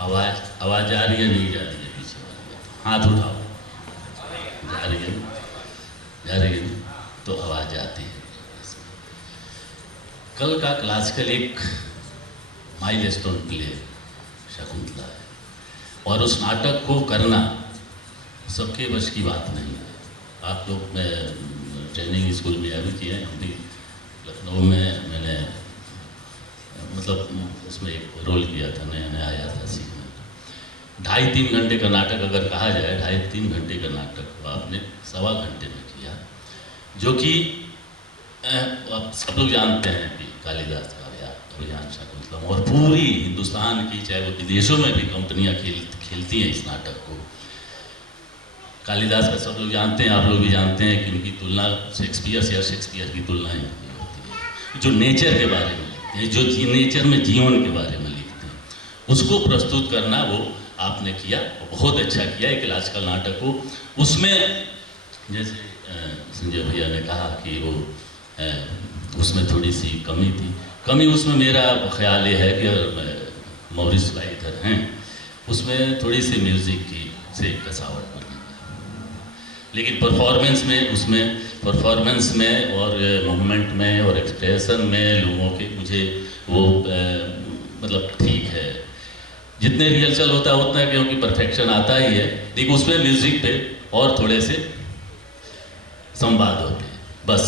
आवाज़ जा रही है, नहीं जा रही है? पीछे वाले हाथ उठाओ। जा रही है, जा रही है, तो आवाज़ आती है। कल का क्लासिकल एक माइलस्टोन प्ले शकुंतला है, और उस नाटक को करना सबके बस की बात नहीं है। आप लोग, मैं ट्रेनिंग स्कूल में अभी किए हैं, हम भी लखनऊ में मैंने मतलब उसमें एक रोल किया था, नया नया आया था सीखने। 2.5-3 घंटे का नाटक अगर कहा जाए, 2.5-3 घंटे का नाटक आपने 1.25 घंटे में किया, जो कि आप सब लोग जानते हैं कि कालिदास का अभियान शाकुंतलम, और पूरी हिंदुस्तान की, चाहे वो विदेशों में भी कंपनियां खेलती हैं इस नाटक को। कालिदास का सब लोग जानते हैं, आप लोग भी जानते हैं कि उनकी तुलना शेक्सपियर से, या शेक्सपियर की तुलनाएं होती है। जो नेचर के बारे में लिखते हैं, जो नेचर में जीवन के बारे में लिखते हैं, उसको प्रस्तुत करना वो आपने किया, बहुत अच्छा किया। एक क्लासिकल नाटक को, उसमें जैसे संजय भैया ने कहा कि वो उसमें थोड़ी सी कमी थी। कमी उसमें मेरा ख्याल ये है कि मॉरिस भाई इधर हैं, उसमें थोड़ी सी म्यूज़िक की से कसावट बनी, लेकिन परफॉर्मेंस में, उसमें परफॉर्मेंस में और मूवमेंट में और एक्सप्रेशन में लोगों के, मुझे वो मतलब ठीक है। जितने रिहर्सल होता है उतना, क्योंकि परफेक्शन आता ही है, लेकिन उसमें म्यूज़िक पे और थोड़े से संवाद होते हैं बस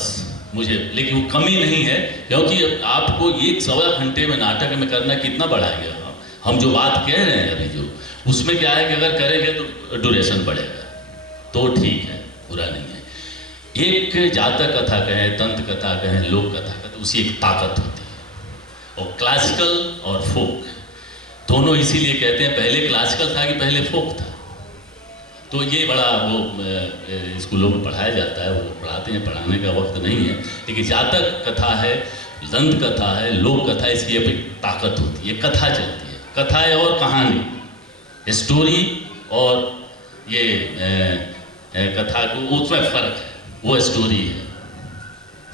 मुझे, लेकिन वो कमी नहीं है, क्योंकि आपको 1.25 घंटे में नाटक में करना कितना बढ़ाएंगे हम जो बात कह रहे हैं अभी, जो उसमें क्या है कि अगर करेंगे तो ड्यूरेशन बढ़ेगा, तो ठीक है, बुरा नहीं है। एक जातक कथा कहें, तंत्र कथा कहें, लोक कथा कहें, उसी एक ताकत होती है। और क्लासिकल और फोक दोनों इसीलिए कहते हैं, पहले क्लासिकल था कि पहले फोक था। तो ये बड़ा वो स्कूलों में पढ़ाया जाता है, वो पढ़ाते हैं, पढ़ाने का वक्त नहीं है। लेकिन जातक कथा है, दंत कथा है, लोक कथा, इसकी एक ताकत होती है, कथा चलती है। कथा है और कहानी, स्टोरी, और ये कथा को, उसमें फ़र्क है, वो स्टोरी है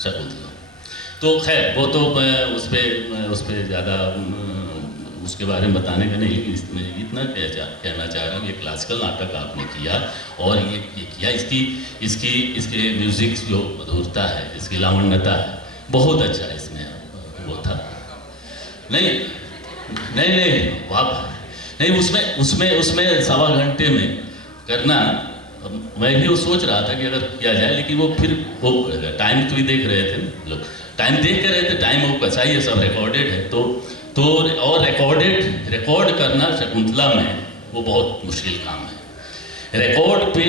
शकुंतला। तो खैर वो तो उस पर ज़्यादा उसके बारे में बताने का नहीं, लेकिन इसमें इतना कहना चाह रहा हूँ, ये क्लासिकल नाटक आपने किया, और ये किया, इसके म्यूज़िक जो मधुरता है, इसकी लावण्यता है, बहुत अच्छा इसमें वो था। नहीं, उसमें 1.25 घंटे में करना, मैं भी वो सोच रहा था कि अगर किया जाए, लेकिन वो फिर वो टाइम तो भी देख रहे थे लोग, टाइम देख कर रहे थे, टाइम वो कसा ही है, सब रिकॉर्डेड है, तो और रिकॉर्ड करना शकुंतला में वो बहुत मुश्किल काम है। रिकॉर्ड पे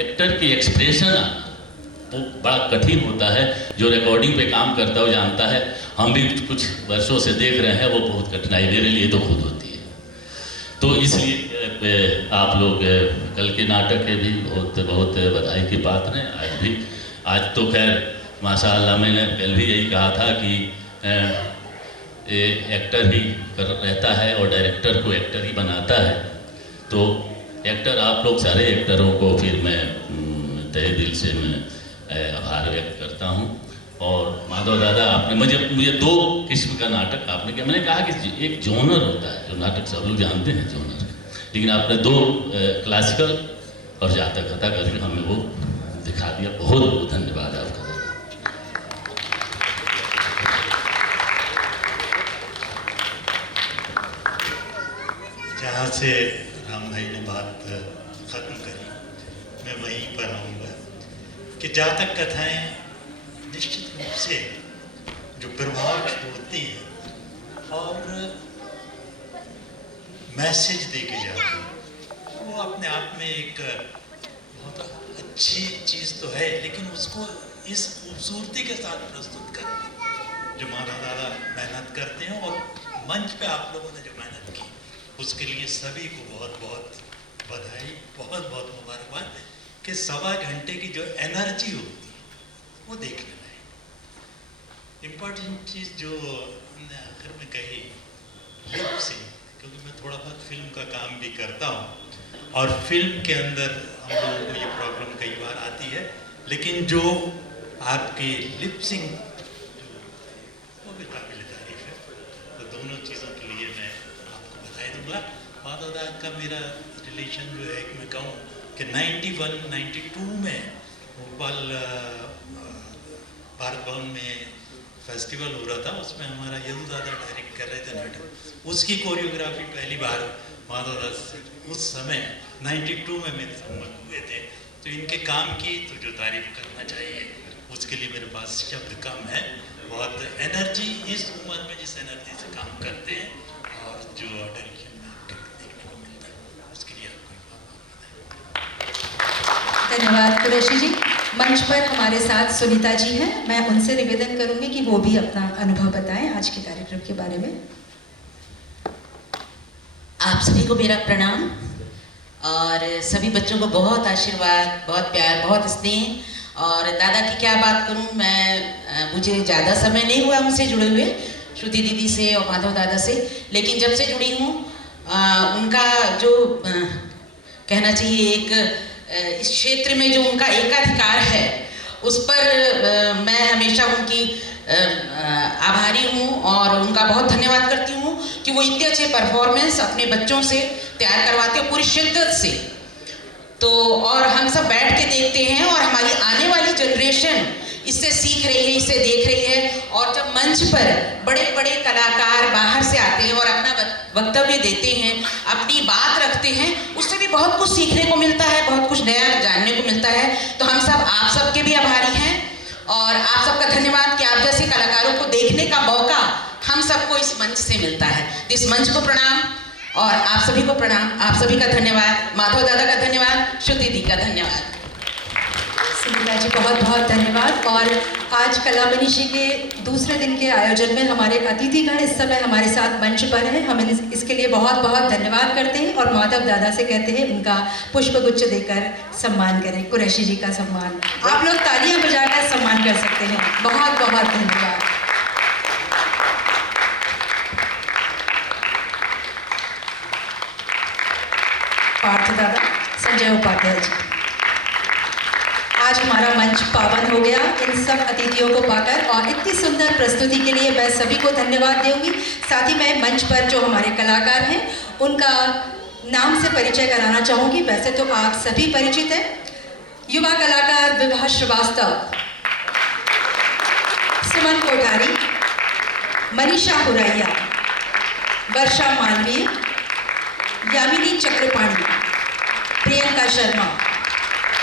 एक्टर की एक्सप्रेशन आना वो बड़ा कठिन होता है। जो रिकॉर्डिंग पे काम करता है वो जानता है, हम भी कुछ वर्षों से देख रहे हैं, वो बहुत कठिनाई मेरे लिए तो खुद होती है। तो इसलिए आप लोग कल के नाटक के भी बहुत बहुत बधाई की पात्र हैं। आज तो खैर माशाअल्लाह, मैंने कल भी यही कहा था कि एक्टर ही रहता है और डायरेक्टर को एक्टर ही बनाता है। तो एक्टर आप लोग सारे एक्टरों को फिर मैं तहे दिल से मैं आभार व्यक्त करता हूँ। और माधव दादा, आपने मुझे दो किस्म का नाटक आपने किया। मैंने कहा कि एक जॉनर होता है, जो नाटक सब लोग जानते हैं जॉनर, लेकिन आपने दो क्लासिकल और जातक कथा करके हमें वो दिखा दिया। बहुत बहुत धन्यवाद आपका। जहाँ से राम भाई ने बात ख़त्म करी, मैं वहीं पर आऊँगा कि जातक कथाएं निश्चित रूप से जो प्रभाव छोड़ती हैं और मैसेज दे के जाती हैं, वो अपने आप में एक बहुत अच्छी चीज़ तो है, लेकिन उसको इस खूबसूरती के साथ प्रस्तुत करना जो माधव दादा मेहनत करते हैं, और मंच पे आप लोगों ने जो मेहनत की उसके लिए सभी को बहुत बहुत बधाई, बहुत बहुत मुबारकबाद। कि 1.25 घंटे की जो एनर्जी होती है वो देखने में इम्पॉर्टेंट चीज़ जो हमने आखिर में कही, लिप सिंक, क्योंकि मैं थोड़ा बहुत फिल्म का काम भी करता हूँ और फिल्म के अंदर हम लोगों को ये प्रॉब्लम कई बार आती है, लेकिन जो आपकी लिप सिंक वो भी काबिल तारीफ है। तो दोनों चीज़ों के लिए मैं आपको बधाई दूंगा। माधव दादा का मेरा रिलेशन जो है, एक मैं कहूँ कि 91-92 में भोपाल भारत भवन में फेस्टिवल हो रहा था, उसमें हमारा यदु दादा डायरेक्ट कर रहे थे नाटक, उसकी कोरियोग्राफी पहली बार माधव दादा से उस समय 92 में मेरे संबंध हुए थे। तो इनके काम की तो जो तारीफ करना चाहिए, उसके लिए मेरे पास शब्द कम है। बहुत एनर्जी, इस उम्र में जिस एनर्जी से काम करते हैं और जो डायरेक्शन में आपको देखने को मिलता है, उसके लिए आपको धन्यवाद कुरैशी जी। मंच पर हमारे साथ सुनीता जी हैं, मैं उनसे निवेदन करूंगी कि वो भी अपना अनुभव बताएं आज के कार्यक्रम के बारे में। आप सभी को मेरा प्रणाम और सभी बच्चों को बहुत आशीर्वाद, बहुत प्यार, बहुत स्नेह। और दादा की क्या बात करूं मैं, मुझे ज़्यादा समय नहीं हुआ उनसे जुड़े हुए, श्रुति दीदी से और माधव दादा से, लेकिन जब से जुड़ी हूँ उनका जो कहना चाहिए एक इस क्षेत्र में जो उनका एकाधिकार है, उस पर मैं हमेशा उनकी आभारी हूँ और उनका बहुत धन्यवाद करती हूँ कि वो इतने अच्छे परफॉर्मेंस अपने बच्चों से तैयार करवाते हैं पूरी शिद्दत से। तो और हम सब बैठ के देखते हैं और हमारी आने वाली जनरेशन इससे सीख रही है, इससे देख रही है। और जब मंच पर बड़े बड़े कलाकार बाहर से आते हैं और अपना वक्तव्य देते हैं, अपनी बात रखते हैं, उससे भी बहुत कुछ सीखने को मिलता है, बहुत कुछ नया जानने को मिलता है। तो हम सब आप सबके भी आभारी हैं और आप सबका धन्यवाद कि आप जैसे कलाकारों को देखने का मौका हम सबको इस मंच से मिलता है। तो इस मंच को प्रणाम और आप सभी को प्रणाम, आप सभी का धन्यवाद, माधव दादा का धन्यवाद, श्रुति दी का धन्यवाद। सुनीता जी बहुत बहुत धन्यवाद। और आज कला मनीषी के दूसरे दिन के आयोजन में हमारे अतिथिगण इस समय हमारे साथ मंच पर हैं, हम इसके लिए बहुत बहुत धन्यवाद करते हैं और माधव दादा से कहते हैं उनका पुष्पगुच्छ देकर सम्मान करें, कुरैशी जी का सम्मान। आप लोग तालियां बजाकर सम्मान कर सकते हैं। बहुत बहुत धन्यवाद। पार्थ दादा, संजय उपाध्याय जी, आज हमारा मंच पावन हो गया इन सब अतिथियों को पाकर और इतनी सुंदर प्रस्तुति के लिए मैं सभी को धन्यवाद दूंगी। साथ ही मैं मंच पर जो हमारे कलाकार हैं उनका नाम से परिचय कराना चाहूँगी। वैसे तो आप सभी परिचित हैं। युवा कलाकार विभा श्रीवास्तव, सुमन कोठारी, मनीषा हुरैया, वर्षा मालवीय, यामिनी चक्रपाणी, प्रियंका शर्मा,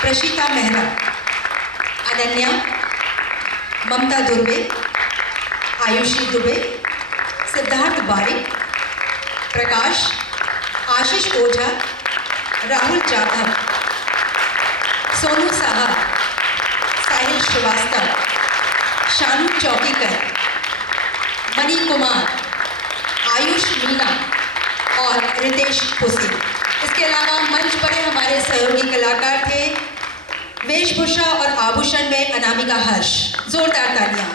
प्रशिता मेहरा, अनन्या, ममता दुर्वे, आयुषी दुबे, सिद्धार्थ बारिक, प्रकाश, आशीष ओझा, राहुल जाधव, सोनू साहा, साहिल श्रीवास्तव, शानू चौकीकर, मणि कुमार, आयुष मीना और रितेश पुसी। इसके अलावा मंच पर हमारे सहयोगी कलाकार थे वेशभूषा और आभूषण में अनामिका हर्ष, जोरदार तालियां।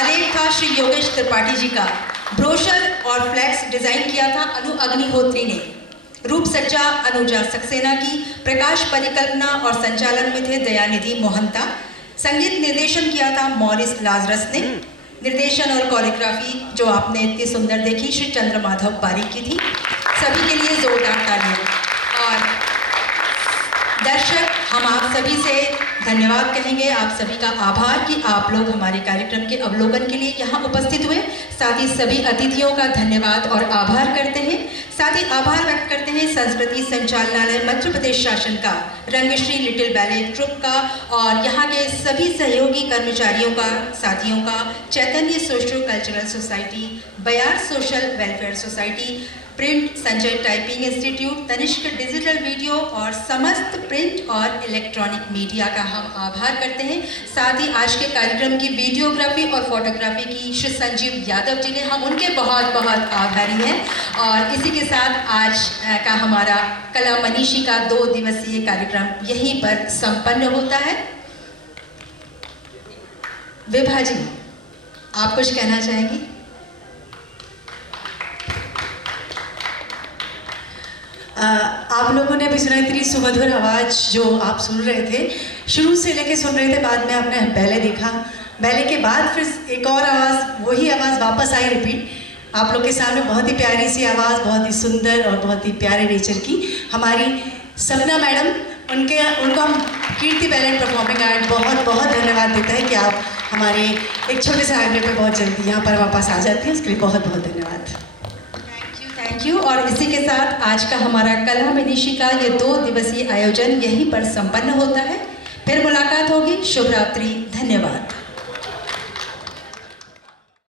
आलेख था श्री योगेश त्रिपाठी जी का। ब्रोशर और फ्लैक्स डिजाइन किया था अनु अग्निहोत्री ने। रूप सज्जा अनुजा सक्सेना की। प्रकाश परिकल्पना और संचालन में थे दयानिधि मोहंता। संगीत निर्देशन किया था मॉरिस लाजरस ने। निर्देशन और कोरियोग्राफी जो आपने इतनी सुंदर देखी श्री चंद्रमाधव बारिक की थी। सभी के लिए जोरदार तालियां। और दर्शक, हम आप सभी से धन्यवाद कहेंगे, आप सभी का आभार कि आप लोग हमारे कार्यक्रम के अवलोकन के लिए यहाँ उपस्थित हुए। साथ ही सभी अतिथियों का धन्यवाद और आभार करते हैं। साथ ही आभार व्यक्त करते हैं संस्कृति संचालनालय मध्य प्रदेश शासन का, रंगश्री लिटिल बैले ट्रुप का और यहाँ के सभी सहयोगी कर्मचारियों का, साथियों का, Chaitanya social cultural society, Bayar social welfare society, print Sanjay typing institute, Tanishq digital video और समस्त प्रिंट और इलेक्ट्रॉनिक मीडिया का हम आभार करते हैं। साथ ही आज के कार्यक्रम की वीडियोग्राफी और फोटोग्राफी की श्री संजीव यादव जी ने, हम उनके बहुत बहुत आभारी हैं। और इसी के साथ आज का हमारा कला मनीषी का 2 दिवसीय कार्यक्रम यहीं पर संपन्न होता है। विभा जी, आप कुछ कहना चाहेंगी? आप लोगों ने भी सुना इतनी सुमधुर आवाज़ जो आप सुन रहे थे, शुरू से लेके सुन रहे थे, बाद में आपने बैले देखा, बैले के बाद फिर एक और आवाज़, वही आवाज़ वापस आई रिपीट आप लोग के सामने। बहुत ही प्यारी सी आवाज़, बहुत ही सुंदर और बहुत ही प्यारे नेचर की हमारी सपना मैडम, उनको हम कीर्ति बैलेंट परफॉर्मिंग आर्ट बहुत बहुत धन्यवाद देता है कि आप हमारे एक छोटे से आंगन पे बहुत जल्दी यहाँ पर वापस आ जाती हैं, उसके लिए बहुत बहुत धन्यवाद। Thank you. और इसी के साथ आज का हमारा कला मनीषी का ये 2 दिवसीय आयोजन यहीं पर संपन्न होता है। फिर मुलाकात होगी। शुभ रात्रि, धन्यवाद।